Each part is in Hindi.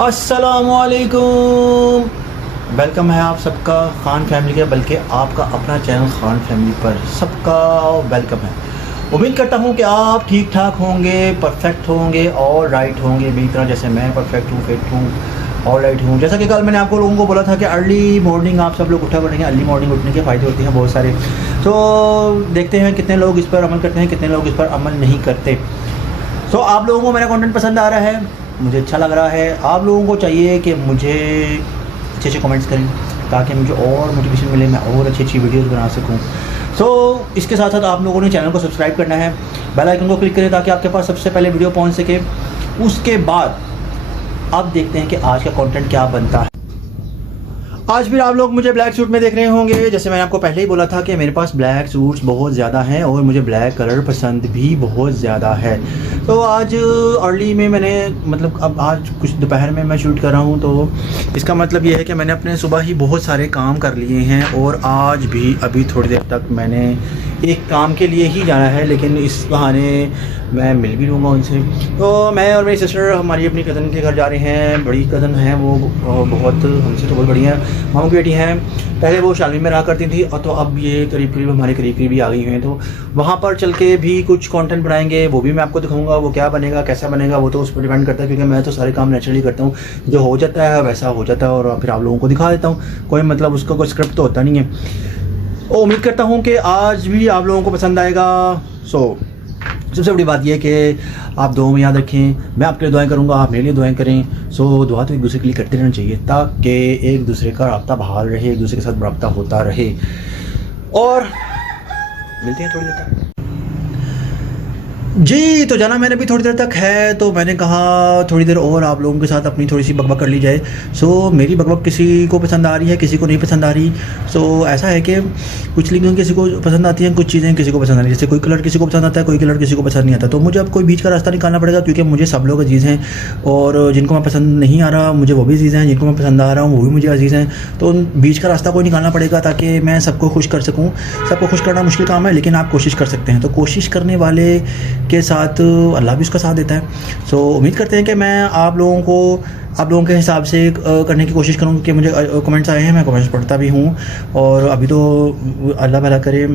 अस्सलामुअलैकुम, वेलकम है आप सबका खान फैमिली के, बल्कि आपका अपना चैनल खान फैमिली पर सबका वेलकम है। उम्मीद करता हूँ कि आप ठीक ठाक होंगे, परफेक्ट होंगे और राइट होंगे मेरी तरह, जैसे मैं परफेक्ट हूँ, फिट हूँ और राइट हूँ। जैसा कि कल मैंने आपको लोगों को बोला था कि अर्ली मॉर्निंग आप सब लोग उठा करेंगे। अर्ली मॉर्निंग उठने के फ़ायदे होते हैं बहुत सारे, तो देखते हैं कितने लोग इस पर अमल करते हैं, कितने लोग इस पर अमल नहीं करते। तो आप लोगों को मेरा कंटेंट पसंद आ रहा है, मुझे अच्छा लग रहा है। आप लोगों को चाहिए कि मुझे अच्छे अच्छे कमेंट्स करें ताकि मुझे और मोटिवेशन मिले, मैं और अच्छी अच्छी वीडियोस बना सकूं। सो इसके साथ साथ आप लोगों ने चैनल को सब्सक्राइब करना है, बेल आइकन को क्लिक करें ताकि आपके पास सबसे पहले वीडियो पहुंच सके। उसके बाद अब देखते हैं कि आज का कंटेंट क्या बनता है। आज भी आप लोग मुझे ब्लैक सूट में देख रहे होंगे। जैसे मैंने आपको पहले ही बोला था कि मेरे पास ब्लैक सूट्स बहुत ज़्यादा हैं और मुझे ब्लैक कलर पसंद भी बहुत ज़्यादा है। तो आज अर्ली में मैंने अब आज कुछ दोपहर में मैं शूट कर रहा हूँ, तो इसका मतलब ये है कि मैंने अपने सुबह ही बहुत सारे काम कर लिए हैं और आज भी अभी थोड़ी देर तक मैंने एक काम के लिए ही जाना है, लेकिन इस बहाने मैं मिल भी लूँगा उनसे। तो मैं और मेरी सिस्टर हमारी अपनी कज़न के घर जा रहे हैं। बड़ी कज़न हैं वो, बहुत हमसे तो बहुत बड़ी हैं, मामू की बेटी हैं। पहले वो शालमी में रहा करती थी और तो अब ये करीब करीब हमारे करीब करीब ही आ गई हैं। तो वहाँ पर चल के भी कुछ कंटेंट बनाएंगे, वो भी मैं आपको दिखाऊंगा। वो क्या बनेगा, कैसा बनेगा, वो तो उस पर डिपेंड करता है, क्योंकि मैं तो सारे काम नेचुरली करता हूँ। जो हो जाता है वैसा हो जाता है और फिर आप लोगों को दिखा देता हूँ। कोई उसका कोई स्क्रिप्ट तो होता नहीं है। और उम्मीद करता हूँ कि आज भी आप लोगों को पसंद आएगा। सबसे बड़ी बात यह है कि आप दुआ में याद रखें, मैं आपके लिए दुआएं करूंगा, आप मेरे लिए दुआएं करें। दुआ तो एक दूसरे के लिए करते रहना चाहिए ताकि एक दूसरे का रब्ता बहाल रहे, एक दूसरे के साथ रब्ता होता रहे। और मिलते हैं थोड़ी देर तक जी। तो जाना मैंने भी थोड़ी देर तक है, तो मैंने कहा थोड़ी देर और आप लोगों के साथ अपनी थोड़ी सी बकबक कर ली जाए। मेरी बकबक किसी को पसंद आ रही है, किसी को नहीं पसंद आ रही। ऐसा है कि कुछ चीज़ें किसी को पसंद आती हैं, कुछ चीज़ें किसी को पसंद आ रही है। जैसे कोई कलर किसी को पसंद आता है, कोई कलर किसी को पसंद नहीं आता। तो मुझे अब कोई बीच का रास्ता निकालना पड़ेगा, क्योंकि मुझे सब लोग अजीज़ हैं और जिनको मैं पसंद नहीं आ रहा मुझे वो भी अजीज़ हैं, जिनको मैं पसंद आ रहा हूँ वो भी मुझे अजीज़ हैं। तो बीच का रास्ता कोई निकालना पड़ेगा ताकि मैं सबको खुश कर सकूँ। सबको खुश करना मुश्किल काम है, लेकिन आप कोशिश कर सकते हैं। तो कोशिश करने वाले के साथ अल्लाह भी उसका साथ देता है। उम्मीद करते हैं कि मैं आप लोगों के हिसाब से करने की कोशिश करूँ, कि मुझे कमेंट्स आए हैं, मैं कमेंट्स पढ़ता भी हूँ। और अभी तो अल्लाह भला करे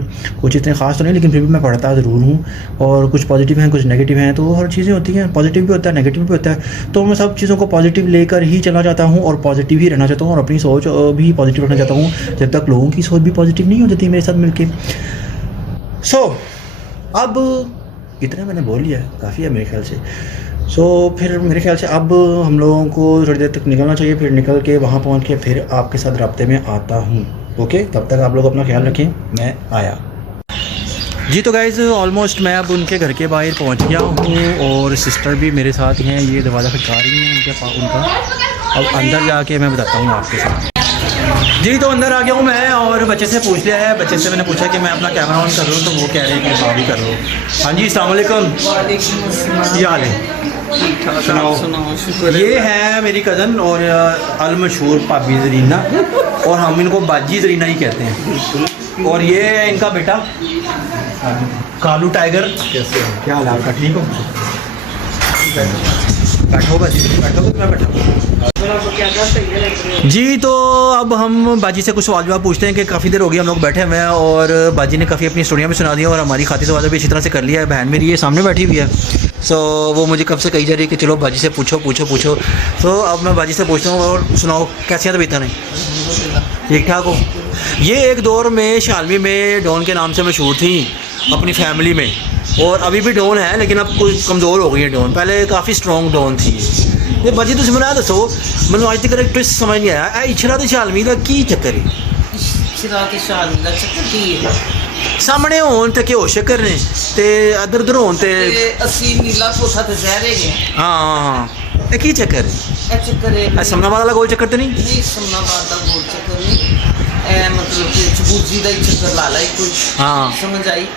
कुछ इतने ख़ास तो नहीं, लेकिन फिर भी मैं पढ़ता ज़रूर हूँ। और कुछ पॉजिटिव हैं, कुछ नेगेटिव हैं, तो हर चीज़ें होती हैं, पॉजिटिव भी होता है, नेगेटिव भी होता है। तो मैं सब चीज़ों को पॉजिटिव लेकर ही चलना चाहता हूँ और पॉजिटिव ही रहना चाहता हूँ और अपनी सोच भी पॉजिटिव रखना चाहता हूँ, जब तक लोगों की सोच भी पॉजिटिव नहीं हो जाती मेरे साथ मिलके। अब इतना मैंने बोल लिया है, काफ़ी है मेरे ख्याल से। फिर मेरे ख्याल से अब हम लोगों को थोड़ी देर तक निकलना चाहिए। फिर निकल के वहाँ पहुँच के फिर आपके साथ राब्ते में आता हूँ। ओके, तब तक आप लोग अपना ख्याल रखें, मैं आया जी। तो गाइज़ ऑलमोस्ट मैं अब उनके घर के बाहर पहुँच गया हूँ और सिस्टर भी मेरे साथ हैं। ये दरवाज़ा खटका रही हैं उनका। अब अंदर जाके मैं बताता हूँ आपके साथ जी। तो अंदर आ गया हूँ मैं और बच्चे से पूछ लिया है। बच्चे से मैंने पूछा कि मैं अपना कैमरा ऑन कर लूँ, तो वो कह रहे हैं कि हाँ भी कर लो। हाँ जी, अस्सलाम वालेकुम। क्या हाल है? सुनाओ। ये है मेरी कज़न और अलमशहूर भाभी ज़रीना, और हम इनको बाजी ज़रीना ही कहते हैं। और ये है इनका बेटा कालू टाइगर। कैसे हो? क्या हाल है आपका? ठीक हो? बैठो बस, बैठो तो मैं बैठा जी। तो अब हम बाजी से कुछ सवाल जवाब पूछते हैं कि काफ़ी देर हो गई हम लोग बैठे हुए हैं और बाजी ने काफ़ी अपनी स्टोरियाँ भी सुना दी और हमारी खातिर सवाल भी इसी तरह से कर लिया है। बहन मेरी ये सामने बैठी हुई है। वो मुझे कब से कही जा रही है कि चलो बाजी से पूछो। अब मैं बाजी से पूछता हूँ, और सुनाओ कैसी है तबीयत? नहीं ठीक ठाक हो? ये एक दौर में शालमी में डॉन के नाम से मशहूर थी अपनी फैमिली में, और अभी भी डॉन है, लेकिन अब कुछ कमज़ोर हो गई है डॉन। पहले काफ़ी स्ट्रॉन्ग डॉन थी ये बाजी। तुम मैंने दसो, मैं अज तक एक ट्विस्ट समझ नहीं आया, इछरा तो शालमी का की चक्कर है? सामने होन ते क्या शक्कर ने ते इधर उधर होन ते नीला पोसा ते जहर है। हाँ, की चक्कर है? समनाबाद वाला गोल चक्कर तो नहीं? समनाबाद का गोल चक्कर नहीं, मतलब कि चबूजी का ही चक्कर ला ला कोई। हाँ, समझ आई।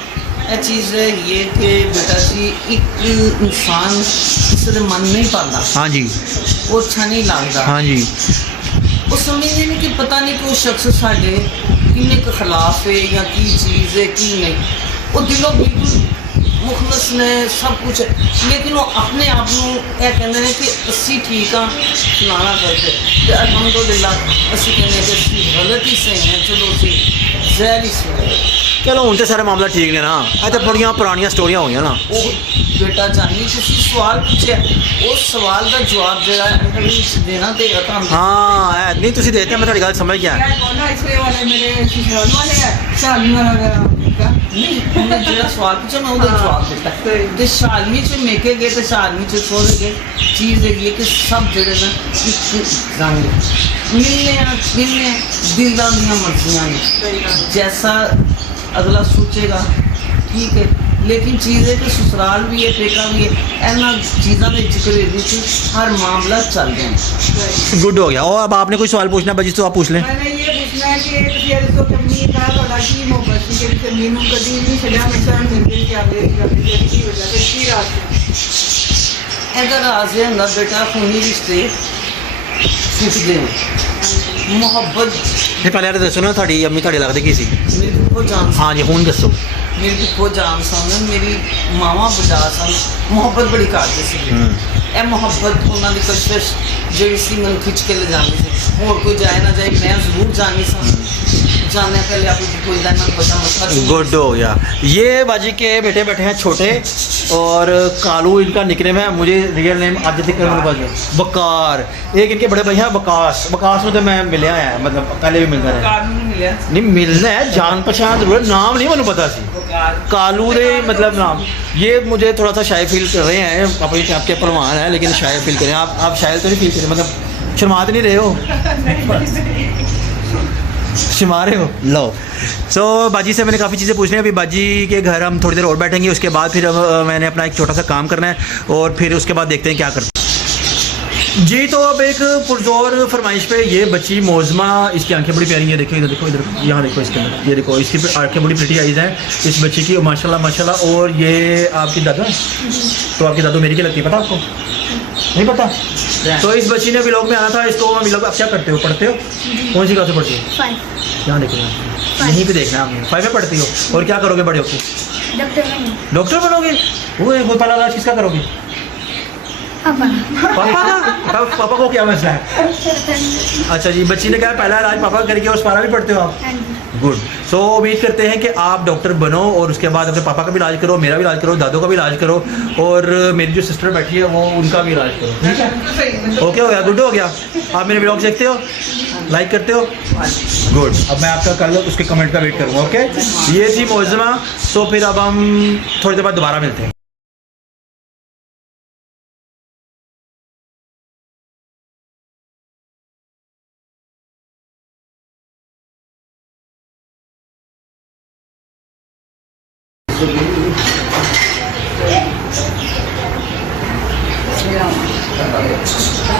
चीज़ ये कि बेटा जी एक इंसान किसी मन नहीं पाता। हाँ जी, वो अच्छा नहीं लगता। हाँ जी, वो समझते नहीं कि पता नहीं कोई शख्स साढ़े किन्ने के खिलाफ है या की चीज़ है की नहीं। वो दिलों बिल्कुल मुखलस ने सब कुछ है, लेकिन वो अपने आप ਨੂੰ ਇਹ ਕਹਿੰਦੇ ਨੇ ਕਿ ਅਸੀਂ ਠੀਕ ਆ ਫਲਾਣਾ ਕਰਕੇ ਤੇ ਅਲਹਮਦੁਲਿਲਾ ਅਸੀਂ ਕਹਿੰਦੇ ਕਿ ਅਸੀਂ ਗਲਤ ਹੀ ਸਹੀ ਹਾਂ ਚਲੋ ਅਸੀਂ ਜ਼ਹਿਰ ਹੀ ਸਹੀ। चलो हूँ तो सारे मामला ठीक ने ना, ਇਹ ਤਾਂ ਬੜੀਆਂ ਪੁਰਾਣੀਆਂ ਸਟੋਰੀਆਂ ਹੋਈਆਂ ਨਾ। ਉਹ ਬੇਟਾ ਜਾਨੀ ਤੁਸੀਂ ਸਵਾਲ ਪੁੱਛਿਆ, ਉਸ ਸਵਾਲ ਦਾ ਜਵਾਬ ਜਿਹੜਾ ਇੰਟਰਵਿਊ ਵਿੱਚ ਦੇਣਾ ਪਏਗਾ ਤੁਹਾਨੂੰ। हाँ नहीं तुसी देते मैं थोड़ी गल समझ गया। ਨਹੀਂ ਉਹਨੇ ਜਿਹੜਾ ਸਵਾਲ ਪੁੱਛਿਆ ਮੈਂ ਉਹਦਾ ਜਵਾਬ ਦਿੱਤਾ ਤੇ ਸ਼ਾਲਮੀ ਚ ਮੇਕੇ ਗਏ ਤੇ ਸ਼ਾਲਮੀ ਚ ਸੋਚ ਗਏ ਚੀਜ਼ ਹੈਗੀ ਹੈ ਕਿ ਸਭ ਜਿਹੜੇ ਨਾ ਇੱਕ ਰੰਗ ਮਿਲਨੇ ਦਿਲਾਂ ਦੀਆਂ ਮਰਜ਼ੀਆਂ ਨੇ जैसा अगला सोचेगा ठीक है, लेकिन चीज़ है कि ससुराल भी है पेका भी है इन्होंने चीज़ों के घरेलू हर मामला चल रहा है। गुड हो गया। और अब आपने कोई सवाल पूछना बजी तो आप पूछ लें। मैंने ये पूछना है कि फिर तो कमी का बड़ा की मोहब्बत की कि मीनू कभी नहीं छड़ा हमेशा मिलते कि आगे की वजह से की रात इधर राज है बेटा खूनी रिश्ते टूटते हैं मोहब्बत। ये पहले तो दसो ना थोड़ी अम्मी थोड़ी लगती की सी। मेरी को जान हाँ जी हूँ दसो। मेरी को जान सन मेरी मावा बजा सन मुहब्बत बड़ी करते सी। ਇਹ ਮੁਹੱਬਤ ਉਹਨਾਂ ਦੀ ਕਸ਼ਿਸ਼ ਜਿਹੜੀ ਸੀ ਮੈਨੂੰ ਖਿੱਚ ਕੇ ਲੈ ਜਾਂਦੀ ਸੀ, ਹੋਰ ਕੋਈ ਜਾਏ ਨਾ ਜਾਏ ਮੈਂ ਜ਼ਰੂਰ ਜਾਣੀ ਸਾਂ जाने के लिए आपको कोई दाना पता मत। गुड हो गया। ये बाजी के बेटे बैठे हैं छोटे और कालू इनका निकनेम है, मुझे रियल नेम आज तक बकार। एक इनके बड़े भाई हैं बकास। बकास में तो मैं मिले आया मतलब पहले भी मिलता रहा नहीं मिलना है जान पहचान जरूर नाम नहीं मैंने पता सी कालू दे मतलब नाम। ये मुझे थोड़ा सा शायद फील कर रहे हैं अपने आपके पहलवान हैं लेकिन शायद फील करें आप शायद तो नहीं फील करें मतलब शर्मा तो नहीं रहे हो शिमा रहे हो लो। सो बाजी से मैंने काफ़ी चीज़ें पूछनी है। अभी बाजी के घर हम थोड़ी देर और बैठेंगे, उसके बाद फिर मैंने अपना एक छोटा सा काम करना है और फिर उसके बाद देखते हैं क्या करते हैं जी। तो अब एक पुरजोर फरमाइश पे ये बच्ची मोज़मा, इसकी आंखें बड़ी प्यारी हैं, देखो इधर देखो इधर यहाँ देखो इसके अंदर ये देखो इसकी आंखें बड़ी प्रिटी आइज़ हैं इस बच्ची की माशाल्लाह माशाल्लाह। और ये आपकी दादा तो आपकी दादू मेरी की लगती है पता आपको नहीं पता। तो इस बच्ची ने व्लॉग में आना था, इसको मैं व्लॉग आप क्या करते हो पढ़ते हो कौन सी क्लास में पढ़ती हो? यहाँ देखो यहीं पे देखना आपने 5 में पढ़ती हो और क्या करोगे बड़े होकर? डॉक्टर बनोगे? वो पहला इलाज किसका करोगे? पापा को क्या मसला है? अच्छा जी बच्ची ने कहा पहला इलाज पापा करके और सारा भी पढ़ते हो आप? गुड। सो उम्मीद करते हैं कि आप डॉक्टर बनो और उसके बाद अपने पापा का भी इलाज करो, मेरा भी इलाज करो, दादों का भी इलाज करो और मेरी जो सिस्टर बैठी है वो उनका भी इलाज करो। ठीक है ओके हो गया गुड हो गया। आप मेरे ब्लॉग देखते हो लाइक करते हो गुड। अब मैं आपका कल उसके कमेंट का वेट करूँगा। ओके ये थी मोज़मा। सो फिर अब हम थोड़ी देर बाद दोबारा मिलते हैं।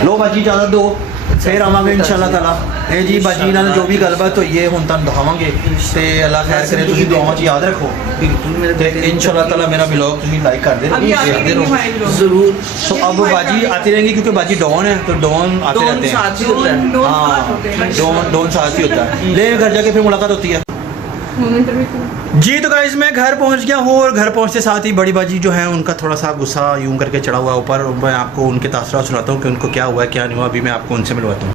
लो बाजी ज़्यादा दो फिर आवांगे इंशाल्लाह ताला। ए जी बाजी नाल जो भी गलबात होई है हुण तुहानूं दिखावांगे ते अल्लाह खैर करे तुसीं दुआवां च याद रखो ते इंशाल्लाह ताला मेरा ब्लॉग तुसीं लाइक कर देना देखते रहो जरूर। तो अब बाजी आती रहेंगी क्योंकि बाजी डॉन है तो डॉन आते रहते हैं। साथ ही होता है हाँ डॉन साथ ही होता है। ले घर जाके फिर मुलाकात होती है जी। तो गाइस मैं घर पहुंच गया हूँ और घर पहुंचते साथ ही बड़ी बाजी जो है उनका थोड़ा सा गुस्सा यूं करके चढ़ा हुआ ऊपर। मैं आपको उनके तासुरात सुनाता हूँ कि उनको क्या हुआ है क्या नहीं हुआ, अभी मैं आपको उनसे मिलवाता हूँ।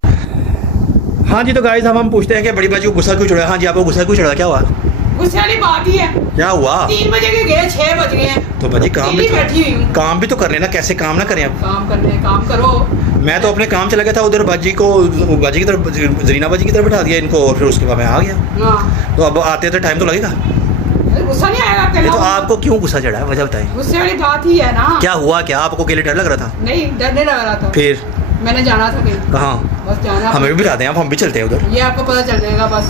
हाँ जी तो गाइस हम पूछते हैं कि बड़ी बाजी को गुस्सा क्यों चढ़ा। हाँ जी आपको गुस्सा क्यों चढ़ा, क्या हुआ? गुस्से वाली बात ही है, क्या हुआ? 3 बजे के गए 6 बज गए हैं तो बाजी काम भी तो कर लेना, कैसे काम ना करें? काम करने काम करो। मैं तो अपने काम चला गया था उधर बाजी की तरफ जरीना बाजी की तरफ बैठा दिया इनको और फिर उसके बाद मैं आ गया। तो अब आते तो टाइम तो लगेगा। गुस्सा नहीं आएगा ये तो आपको क्यों गुस्सा चढ़ा है वजह बताइए। गुस्से वाली बात ही है ना। क्या हुआ, क्या आपको अकेले डर लग रहा था? नहीं डर नहीं लग रहा था। फिर मैंने जाना था कहीं। कहाँ? बस जाना। हमें भी बता दें आप, हम भी चलते हैं उधर। ये आपको पता चल जाएगा बस।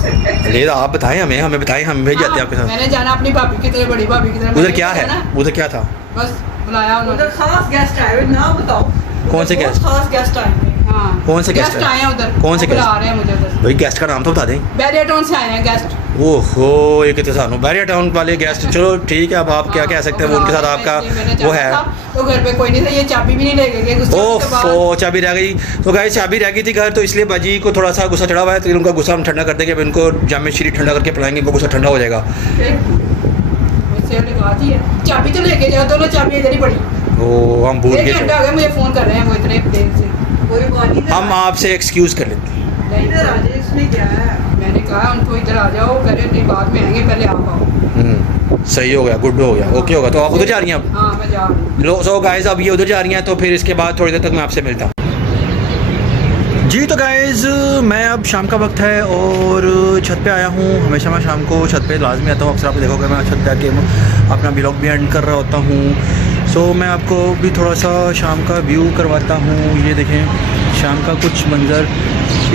ले आप बताएं हमें बताएं, हम भेज जाते हैं आपके साथ। मैंने जाना अपनी भाभी की तरह, बड़ी भाभी की तरह। उधर क्या है? उधर क्या था? बस बुलाया उन्होंने। उधर खास गेस्ट आए हुए, नाम बताओ। कौन से गेस्ट? खास गेस्ट आए हुए। हाँ कौन से गेस्ट आए हैं उधर? कौन से वो बुला गेस्ट? रहे हैं मुझे उधर। भाई गेस्ट का नाम तो बता दें। बैरियटाउन से आए हैं गेस्ट। ओहो ये कितने सालों बैरिया टाउन वाले गेस्ट। चलो ठीक है अब आप क्या कह सकते हैं वो उनके साथ आपका वो है। तो घर पे कोई नहीं था, ये चाबी भी नहीं ले गए गुस्से के बाद। ओह चाबी रह गई। तो गाइस चाबी रह गई थी घर, तो इसलिए बाजी को थोड़ा सा गुस्सा चढ़ा हुआ है। तो उनका गुस्सा हम ठंडा कर देंगे, अब इनको जामे शीरी ठंडा करके पिलाएंगे, इनको गुस्सा ठंडा हो जाएगा। से हमने कहा थी चाबी तो लेके जाओ, दोनों चाबी इधर ही पड़ी। ओ हम भूल 1 गए घंटा हो गया मुझे फोन कर रहे हैं वो इतने देर से। कोई बात नहीं, हम आपसे एक्सक्यूज कर लेते हैं। नहीं इधर आ जाए, इसमें क्या है। मैंने कहा उनको इधर आ जाओ, कह रहे नहीं बाद में आएंगे, पहले आप आओ। सही हो गया, गुड हो गया, ओके होगा। तो आप उधर जा रही हैं अब? हाँ मैं जा रही हूँ। सो गाइज अब ये उधर जा रही हैं, तो फिर इसके बाद थोड़ी देर तक मैं आपसे मिलता हूँ। जी तो गाइज़ मैं अब शाम का वक्त है और छत पे आया हूँ। हमेशा मैं शाम को छत पे लाजमी आता हूँ, अक्सर आप देखोगे मैं छत पे आके अपना व्लॉग भी एंड कर रहा होता हूँ। सो मैं आपको भी थोड़ा सा शाम का व्यू करवाता हूँ। ये देखें शाम का कुछ मंज़र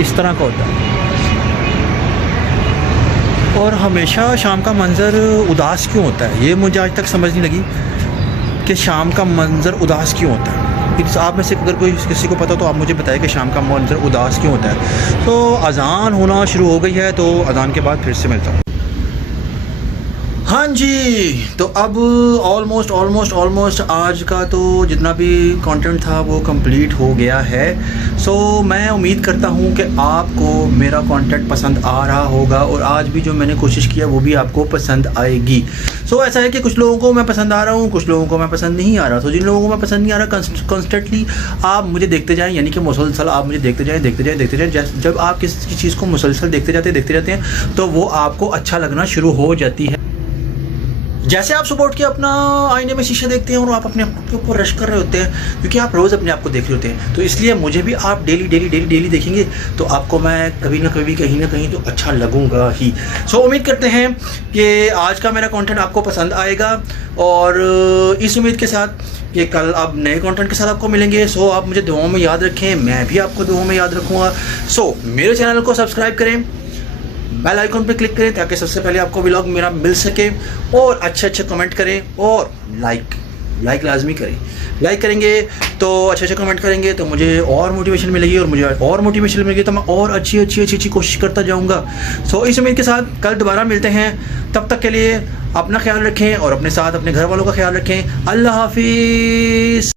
इस तरह का होता है, और हमेशा शाम का मंज़र उदास क्यों होता है ये मुझे आज तक समझ नहीं लगी कि शाम का मंज़र उदास क्यों होता है। आप में से अगर कोई किसी को पता तो आप मुझे बताएं कि शाम का मंज़र उदास क्यों होता है। तो अज़ान होना शुरू हो गई है, तो अज़ान के बाद फिर से मिलता हूँ। हाँ जी, तो अब ऑलमोस्ट आज का तो जितना भी कंटेंट था वो कंप्लीट हो गया है। सो मैं उम्मीद करता हूँ कि आपको मेरा कंटेंट पसंद आ रहा होगा, और आज भी जो मैंने कोशिश किया वो भी आपको पसंद आएगी। सो ऐसा है कि कुछ लोगों को मैं पसंद आ रहा हूँ, कुछ लोगों को मैं पसंद नहीं आ रहा। तो जिन लोगों को मैं पसंद नहीं आ रहा, कॉन्स्टेंटली आप मुझे देखते जाएँ, यानी कि मुसलसल आप मुझे देखते जाएँ। जब आप किसी चीज़ को मुसलसल देखते जाते हैं तो वो आपको अच्छा लगना शुरू हो जाती है। जैसे आप सुबह उठ के अपना आईने में शीशा देखते हैं और आप अपने आप के ऊपर रश कर रहे होते हैं, क्योंकि आप रोज़ अपने आप को देख रहे होते हैं, तो इसलिए मुझे भी आप डेली देखेंगे तो आपको मैं कभी ना कभी कहीं ना कहीं तो अच्छा लगूंगा ही। सो उम्मीद करते हैं कि आज का मेरा कंटेंट आपको पसंद आएगा, और इस उम्मीद के साथ कि कल आप नए कंटेंट के साथ आपको मिलेंगे। सो आप मुझे दुआओं में याद रखें, मैं भी आपको दुआओं में याद रखूँगा। सो मेरे चैनल को सब्सक्राइब करें, बेल आइकन पे क्लिक करें ताकि सबसे पहले आपको व्लॉग मेरा मिल सके, और अच्छे कमेंट करें, और लाइक लाजमी करें। लाइक करेंगे तो अच्छे कमेंट करेंगे तो मुझे और मोटिवेशन मिलेगी, और मुझे और मोटिवेशन मिलेगी तो मैं और अच्छी कोशिश करता जाऊंगा। सो इस उम्मीद के साथ कल दोबारा मिलते हैं। तब तक के लिए अपना ख्याल रखें और अपने साथ अपने घर वालों का ख्याल रखें। अल्लाह हाफिज़।